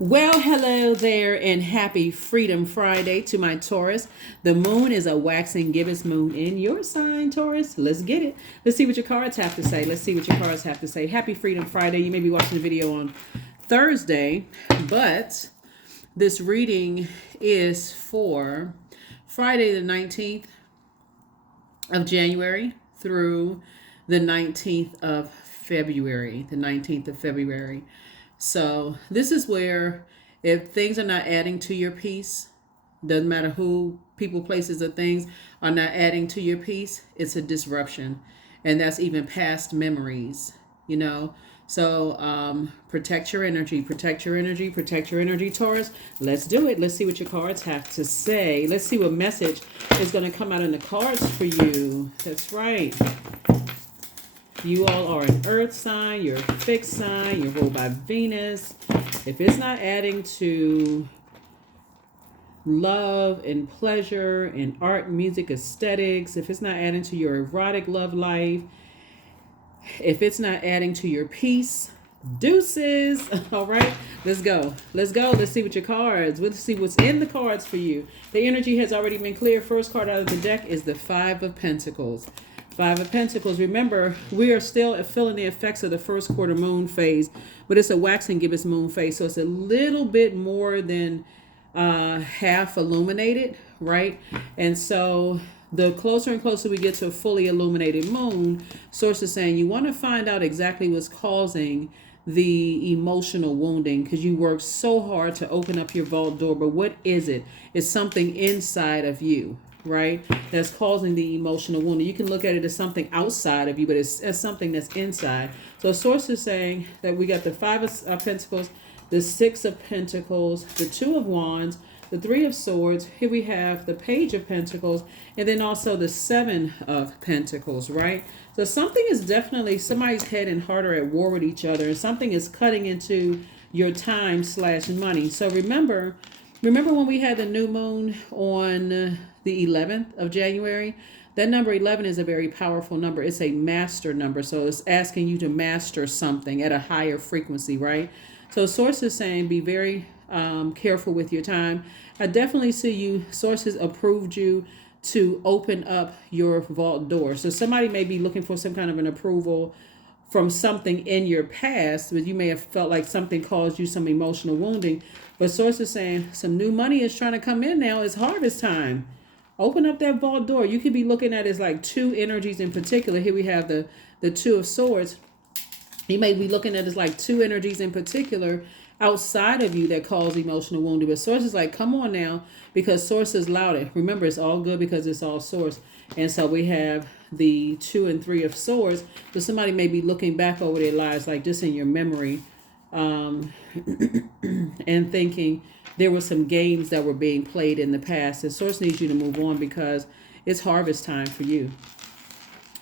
Well, hello there, and happy Freedom Friday to my Taurus. The moon is a waxing gibbous moon in your sign, Taurus. Let's get it. Let's see what your cards have to say. Let's see what your cards have to say. Happy Freedom Friday. You may be watching the video on Thursday, but this reading is for Friday the 19th of January through the 19th of February. The 19th of February. So this is where if things are not adding to your peace, doesn't matter who, people, places, or things are not adding to your peace, it's a disruption. And that's even past memories, you know. So protect your energy, protect your energy, protect your energy, Taurus. Let's do it. Let's see what your cards have to say. Let's see what message is going to come out in the cards for you. That's right. You all are an earth sign, you're a fixed sign, you're ruled by Venus. If it's not adding to love and pleasure and art, music, aesthetics, if it's not adding to your erotic love life, if it's not adding to your peace, deuces. All right, let's go. Let's go. Let's see what your cards, let's see what's in the cards for you. The energy has already been clear. First card out of the deck is the Five of Pentacles. Five of Pentacles. Remember, we are still feeling the effects of the first quarter moon phase, but it's a waxing gibbous moon phase. So it's a little bit more than half illuminated, right? And so the closer and closer we get to a fully illuminated moon, source is saying you want to find out exactly what's causing the emotional wounding, because you work so hard to open up your vault door. But what is it? It's something inside of you, right, that's causing the emotional wounding. You can look at it as something outside of you, but it's as something that's inside. So source is saying that we got the Five of Pentacles, the Six of Pentacles, the Two of Wands, the Three of Swords. Here we have the Page of Pentacles, and then also the Seven of Pentacles, right? So something is definitely, somebody's head and heart are at war with each other, and something is cutting into your time / money. So remember when we had the new moon on the 11th of January? That number 11 is a very powerful number. It's a master number. So it's asking you to master something at a higher frequency, right? So source is saying be very careful with your time. I definitely see you, sources approved you to open up your vault door. So somebody may be looking for some kind of an approval from something in your past, but you may have felt like something caused you some emotional wounding. But source is saying some new money is trying to come in now. It's harvest time. Open up that vault door. You could be looking at it as like two energies in particular. Here we have the Two of Swords. You may be looking at it as like two energies in particular outside of you that cause emotional wounding. But source is like, come on now, because source is louder. Remember, it's all good because it's all source. And so we have the Two and Three of Swords. So somebody may be looking back over their lives, like just in your memory, and thinking there were some games that were being played in the past. And source needs you to move on because it's harvest time for you.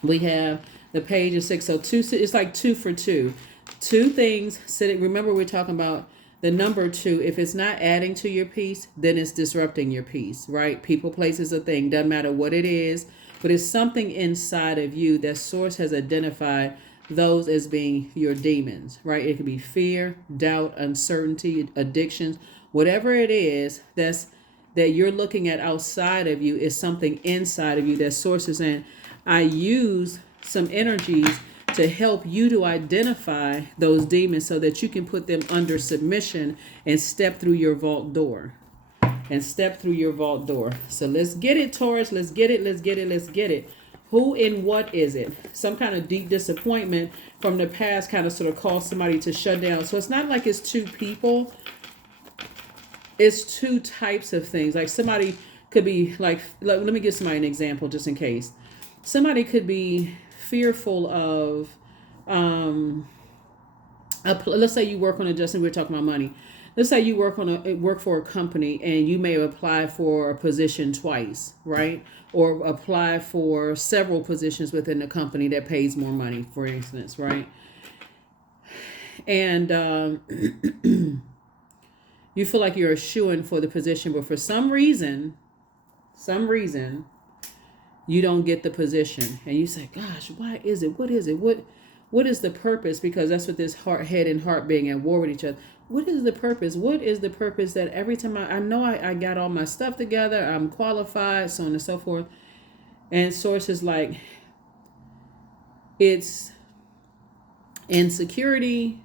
We have the Page of Six. So two, it's like 2 for 2. Two things sitting. Remember, we're talking about the number 2. If it's not adding to your peace, then it's disrupting your peace, right? People, places, a thing. Doesn't matter what it is, but it's something inside of you that source has identified those as being your demons, right? It could be fear, doubt, uncertainty, addictions, whatever it is that you're looking at outside of you is something inside of you that source is in. I use some energies to help you to identify those demons so that you can put them under submission and step through your vault door. So let's get it, Taurus. Let's get it. Who and what is it? Some kind of deep disappointment from the past kind of sort of caused somebody to shut down. So it's not like it's two people. It's two types of things. Like somebody could be like, let me give somebody an example just in case. Somebody could be fearful of, let's say you work on adjusting, we're talking about money. Let's say you work for a company and you may have applied for a position twice, right? Or apply for several positions within the company that pays more money, for instance, right? And you feel like you're a shoo-in for the position, but for some reason, you don't get the position. And you say, gosh, why is it? What is it? What is the purpose? Because that's what this head and heart being at war with each other. what is the purpose? What is the purpose that every time I know I got all my stuff together, I'm qualified, so on and so forth. And source is like, it's insecurity,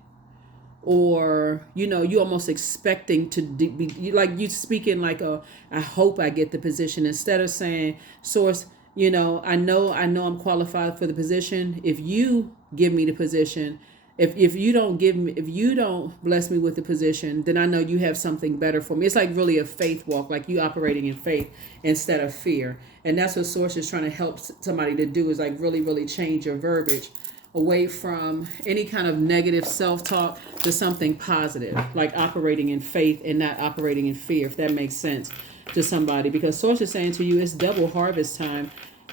or you almost expecting to be like, you speaking like, I hope I get the position, instead of saying, source, I know I'm qualified for the position. If you give me the position, if you don't give me, if you don't bless me with the position, then I know you have something better for me. It's like really a faith walk, like you operating in faith instead of fear. And that's what source is trying to help somebody to do, is like really, really change your verbiage away from any kind of negative self-talk to something positive, like operating in faith and not operating in fear, if that makes sense to somebody. Because source is saying to you, it's double harvest time,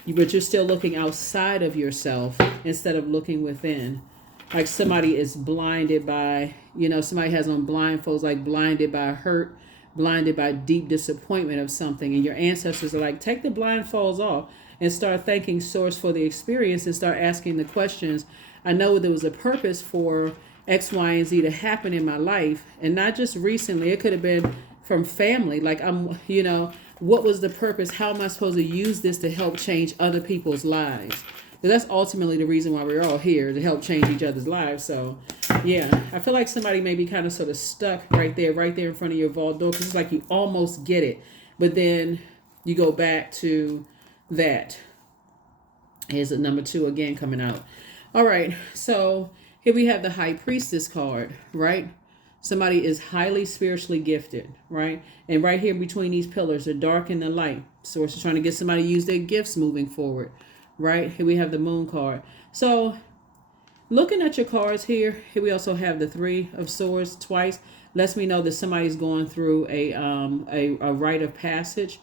but you're still looking outside of yourself instead of looking within. Like somebody is blinded by, somebody has on blindfolds, like blinded by hurt, blinded by deep disappointment of something. And your ancestors are like, take the blindfolds off and start thanking source for the experience, and start asking the questions. I know there was a purpose for X, Y, and Z to happen in my life. And not just recently, it could have been from family. Like what was the purpose? How am I supposed to use this to help change other people's lives? But that's ultimately the reason why we're all here, to help change each other's lives. So, yeah, I feel like somebody may be kind of sort of stuck right there in front of your vault door, because it's like you almost get it, but then you go back to that. Here's a number 2 again coming out. All right, so here we have the High Priestess card, right? Somebody is highly spiritually gifted, right? And right here between these pillars, the dark and the light. Source is trying to get somebody to use their gifts moving forward. Right, here we have the Moon card. So looking at your cards here we also have the 3 of Swords twice. Lets me know that somebody's going through a rite of passage.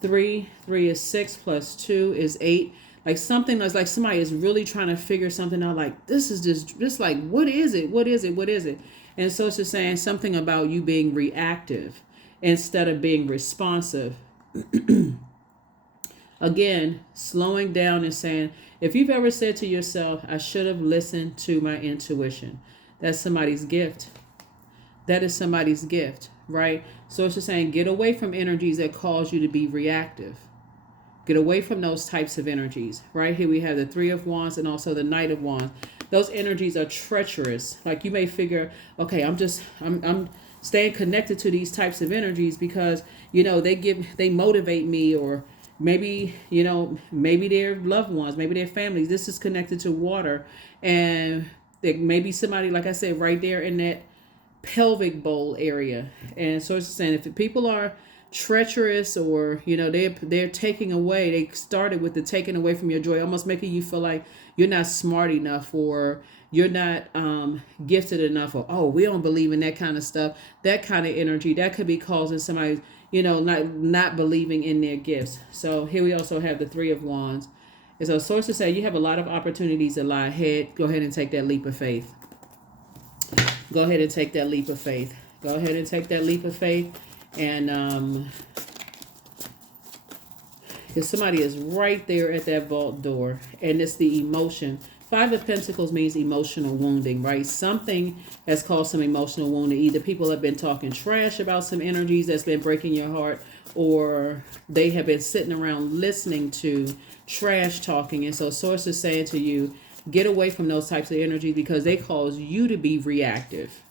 3 is 6 plus 2 is 8. Like something that's like somebody is really trying to figure something out. Like, this is just like, what is it? And so it's just saying something about you being reactive instead of being responsive. Again, slowing down and saying, if you've ever said to yourself, I should have listened to my intuition, that's somebody's gift. That is somebody's gift, right? So it's just saying, get away from energies that cause you to be reactive. Get away from those types of energies. Right here we have the 3 of Wands and also the Knight of Wands. Those energies are treacherous. Like you may figure, okay, I'm staying connected to these types of energies because, they motivate me, or maybe their loved ones, maybe their families. This is connected to water, and there may be somebody, like I said, right there in that pelvic bowl area. And so it's saying, if people are treacherous, or they're taking away, they started with the taking away from your joy, almost making you feel like you're not smart enough, or you're not gifted enough, or, oh, we don't believe in that kind of stuff. That kind of energy that could be causing somebody not believing in their gifts. So here we also have the 3 of Wands. And so sources say you have a lot of opportunities that lie ahead. Go ahead and take that leap of faith. Go ahead and take that leap of faith. Go ahead and take that leap of faith. And because somebody is right there at that vault door, and it's the emotion. 5 of Pentacles means emotional wounding, right? Something has caused some emotional wounding. Either people have been talking trash about some energies that's been breaking your heart, or they have been sitting around listening to trash talking. And so source is saying to you, get away from those types of energies, because they cause you to be reactive.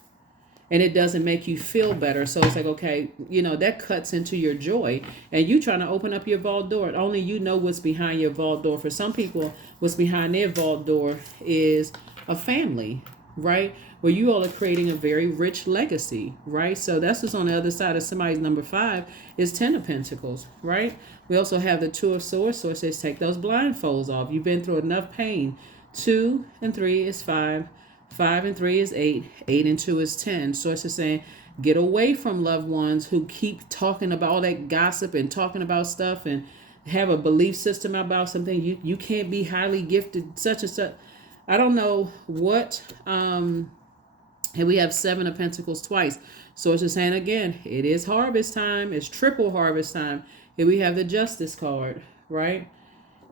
And it doesn't make you feel better. So it's like, okay, that cuts into your joy. And you trying to open up your vault door. And only you know what's behind your vault door. For some people, what's behind their vault door is a family, right? Where you all are creating a very rich legacy, right? So that's what's on the other side of somebody's number 5 is 10 of Pentacles, right? We also have the 2 of Swords. So it says, take those blindfolds off. You've been through enough pain. 2 and 3 is 5. 5 and 3 is 8. 8 and 2 is 10. So it's just saying, get away from loved ones who keep talking about all that gossip and talking about stuff and have a belief system about something. You can't be highly gifted, such and such. I don't know what. Here we have 7 of Pentacles twice. So it's just saying, again, it is harvest time. It's triple harvest time. Here we have the Justice card, right?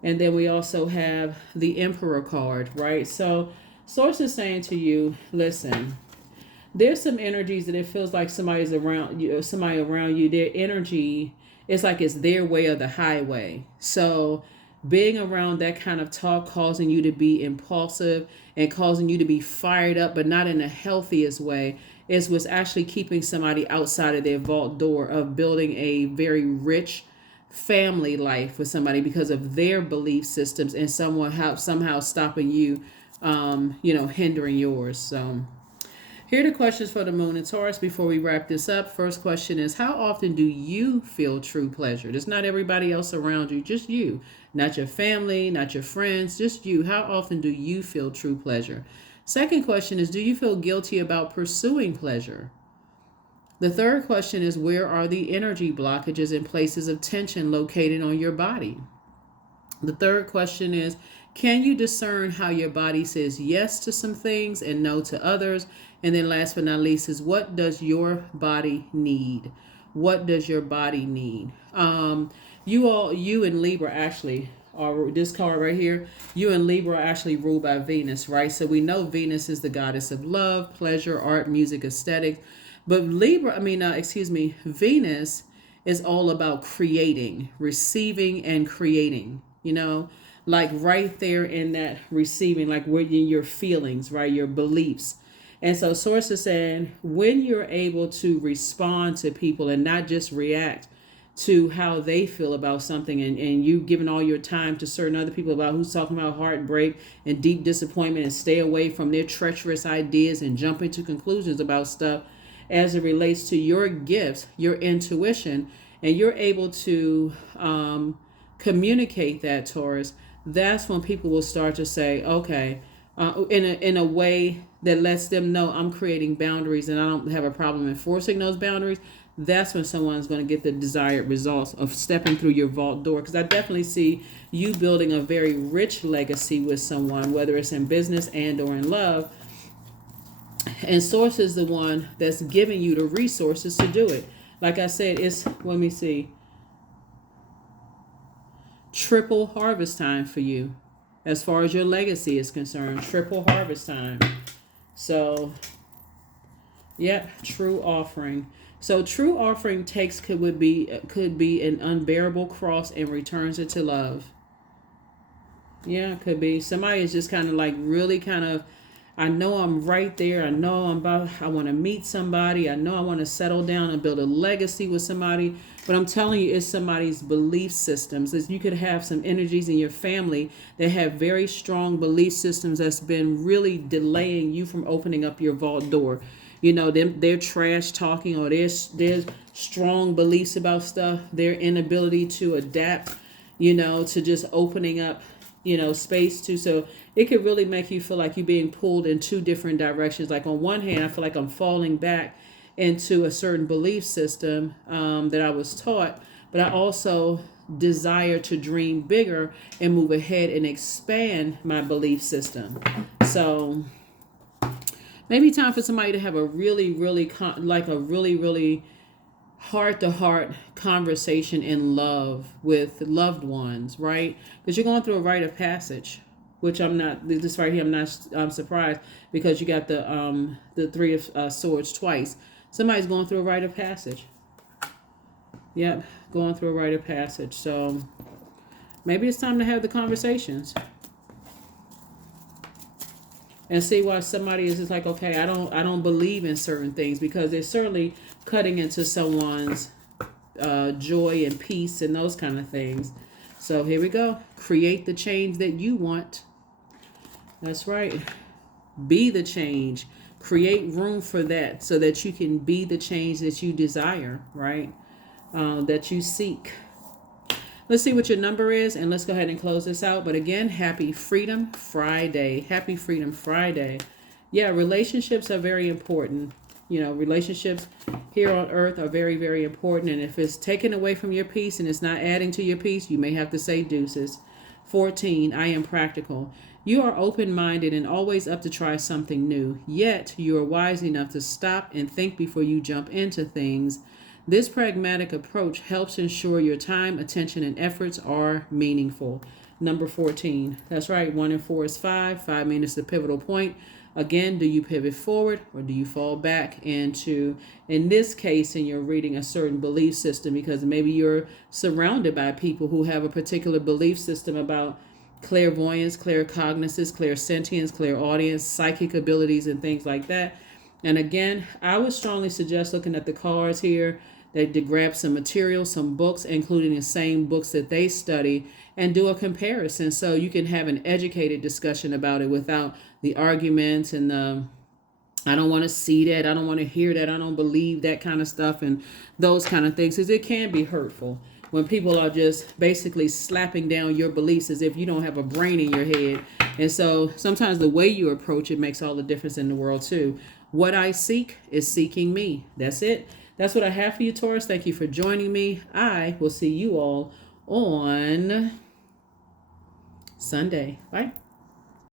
And then we also have the Emperor card, right? So Source is saying to you, listen, there's some energies that it feels like somebody's around you, or somebody around you, their energy, it's like it's their way or the highway. So being around that kind of talk causing you to be impulsive and causing you to be fired up, but not in the healthiest way, is what's actually keeping somebody outside of their vault door of building a very rich family life with somebody because of their belief systems, and somehow stopping you, hindering yours. So here are the questions for the moon and Taurus before we wrap this up. First question is, how often do you feel true pleasure? There's not everybody else around you, just you. Not your family, not your friends, just you. How often do you feel true pleasure? Second question is, do you feel guilty about pursuing pleasure? The third question is, where are the energy blockages and places of tension located on your body? The third question is, can you discern how your body says yes to some things and no to others? And then last but not least is, what does your body need? What does your body need? You and Libra actually are, this card right here, you and Libra are actually ruled by Venus, right? So we know Venus is the goddess of love, pleasure, art, music, aesthetics. But Venus is all about creating, receiving, and creating, like right there in that receiving, like where your feelings, right? Your beliefs. And so Source is saying, when you're able to respond to people and not just react to how they feel about something, and you giving all your time to certain other people about who's talking about heartbreak and deep disappointment, and stay away from their treacherous ideas and jumping to conclusions about stuff as it relates to your gifts, your intuition, and you're able to communicate that, Taurus, that's when people will start to say, okay, in a way that lets them know I'm creating boundaries and I don't have a problem enforcing those boundaries. That's when someone's going to get the desired results of stepping through your vault door. Because I definitely see you building a very rich legacy with someone, whether it's in business and or in love. And Source is the one that's giving you the resources to do it. Like I said, it's, let me see, triple harvest time for you. As far as your legacy is concerned, triple harvest time. So, yeah, true offering. So true offering could be an unbearable cross and returns it to love. Yeah, it could be. Somebody is just kind of like really kind of, I know I'm right there. I know I want to meet somebody. I know I want to settle down and build a legacy with somebody. But I'm telling you, it's somebody's belief systems. You could have some energies in your family that have very strong belief systems that's been really delaying you from opening up your vault door. They're trash talking, or there's strong beliefs about stuff. Their inability to adapt, to just opening up, space to. So it could really make you feel like you're being pulled in two different directions. Like on one hand, I feel like I'm falling back into a certain belief system that I was taught, but I also desire to dream bigger and move ahead and expand my belief system. So maybe time for somebody to have a really, really really heart-to-heart conversation in love with loved ones, right? Because you're going through a rite of passage, which this right here, I'm surprised, because you got the Three of Swords twice. Somebody's going through a rite of passage. Yep, going through a rite of passage. So maybe it's time to have the conversations and see why somebody is just like, okay, I don't believe in certain things, because they're certainly cutting into someone's joy and peace and those kind of things. So here we go. Create the change that you want. That's right. Be the change. Create room for that so that you can be the change that you desire, right? That you seek. Let's see what your number is, and let's go ahead and close this out. But again, happy Freedom Friday. Happy Freedom Friday. Yeah, relationships are very important. Relationships here on earth are very, very important. And if it's taken away from your peace and it's not adding to your peace, you may have to say deuces. 14, I am practical. You are open-minded and always up to try something new. Yet, you are wise enough to stop and think before you jump into things. This pragmatic approach helps ensure your time, attention, and efforts are meaningful. Number 14. That's right. 1 and 4 is 5. 5 means the pivotal point. Again, do you pivot forward or do you fall back into, in this case, and you're reading a certain belief system because maybe you're surrounded by people who have a particular belief system about clairvoyance, claircognizance, clairsentience, clairaudience, psychic abilities, and things like that. And again, I would strongly suggest looking at the cards here to grab some material, some books, including the same books that they study, and do a comparison so you can have an educated discussion about it without the arguments and the I don't want to see that, I don't want to hear that, I don't believe that kind of stuff and those kind of things, because it can be hurtful when people are just basically slapping down your beliefs as if you don't have a brain in your head. And so sometimes the way you approach it makes all the difference in the world too. What I seek is seeking me. That's it. That's what I have for you, Taurus. Thank you for joining me. I will see you all on Sunday. Bye.